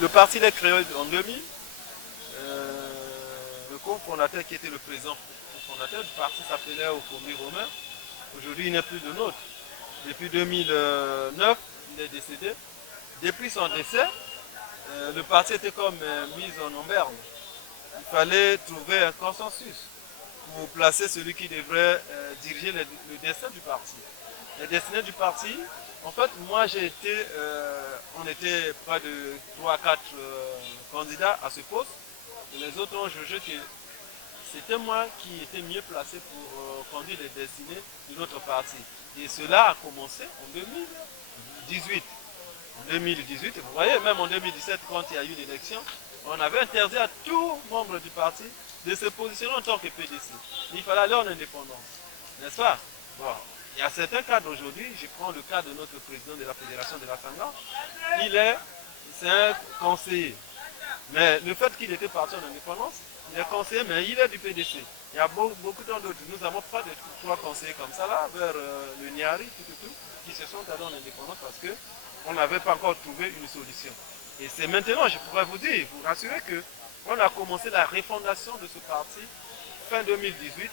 le parti est créé en 2000. Le cofondateur qui était le président fondateur du parti s'appelait Okomi Romain. Aujourd'hui, il n'est plus de nôtre. Depuis 2009, il est décédé. Depuis son décès, le parti était comme mis en berne. Il fallait trouver un consensus pour placer celui qui devrait diriger le destin du parti. Le destin du parti, en fait, moi j'ai été, on était près de 3-4 candidats à ce poste. Et les autres ont jugé que c'était moi qui étais mieux placé pour conduire les destinées de notre parti. Et cela a commencé en 2018. En 2018, vous voyez, même en 2017, quand il y a eu l'élection, on avait interdit à tout membre du parti de se positionner en tant que PDC. Il fallait aller en indépendance. N'est-ce pas? Bon, il y a certains cadres aujourd'hui, je prends le cas de notre président de la Fédération de la Sangha, c'est un conseiller. Mais le fait qu'il était parti en indépendance, il est conseiller, mais il est du PDC. Il y a beaucoup d'autres. Nous n'avons pas de trois conseillers comme ça là, vers le Niari, qui se sont allés en indépendance parce qu'on n'avait pas encore trouvé une solution. Et c'est maintenant, je pourrais vous dire, vous rassurer qu'on a commencé la refondation de ce parti fin 2018.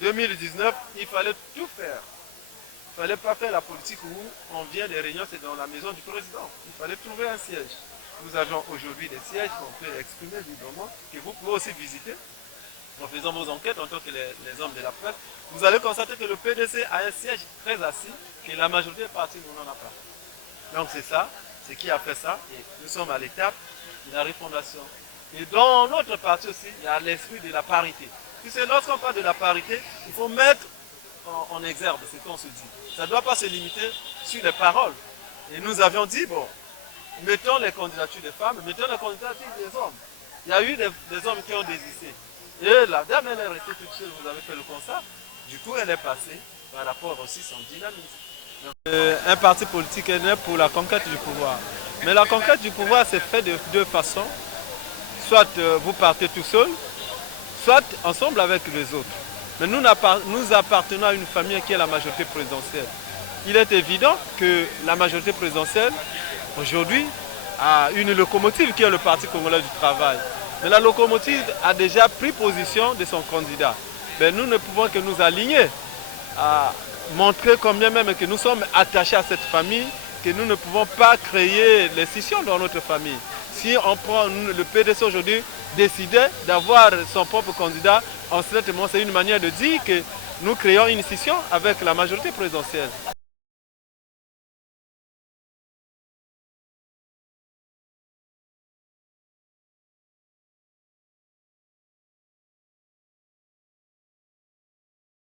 2019, il fallait tout faire. Il ne fallait pas faire la politique où on vient des réunions, c'est dans la maison du président. Il fallait trouver un siège. Nous avons aujourd'hui des sièges qu'on peut exprimer librement, que vous pouvez aussi visiter en faisant vos enquêtes en tant que les hommes de la presse. Vous allez constater que le PDC a un siège très assis, que la majorité des partis n'en a pas. Donc c'est ça, c'est qui a fait ça, et nous sommes à l'étape de la refondation. Et dans notre parti aussi, il y a l'esprit de la parité. Tu sais, lorsqu'on parle de la parité, il faut mettre en exergue ce qu'on se dit. Ça ne doit pas se limiter sur les paroles. Et nous avions dit, bon, mettons les candidatures des femmes, mettons les candidatures des hommes. Il y a eu des hommes qui ont désisté. Et la dame, elle est restée toute seule, vous avez fait le constat. Du coup, elle est passée par rapport aussi son dynamisme. Un parti politique est né pour la conquête du pouvoir. Mais la conquête du pouvoir s'est faite de deux façons. Soit vous partez tout seul, soit ensemble avec les autres. Mais nous appartenons à une famille qui est la majorité présidentielle. Il est évident que la majorité présidentielle, aujourd'hui, a une locomotive qui est le Parti congolais du travail. Mais la locomotive a déjà pris position de son candidat. Mais nous ne pouvons que nous aligner à montrer combien même que nous sommes attachés à cette famille, que nous ne pouvons pas créer les scissions dans notre famille. Si on prend le PDC aujourd'hui, décider d'avoir son propre candidat, en ce moment, c'est une manière de dire que nous créons une scission avec la majorité présidentielle.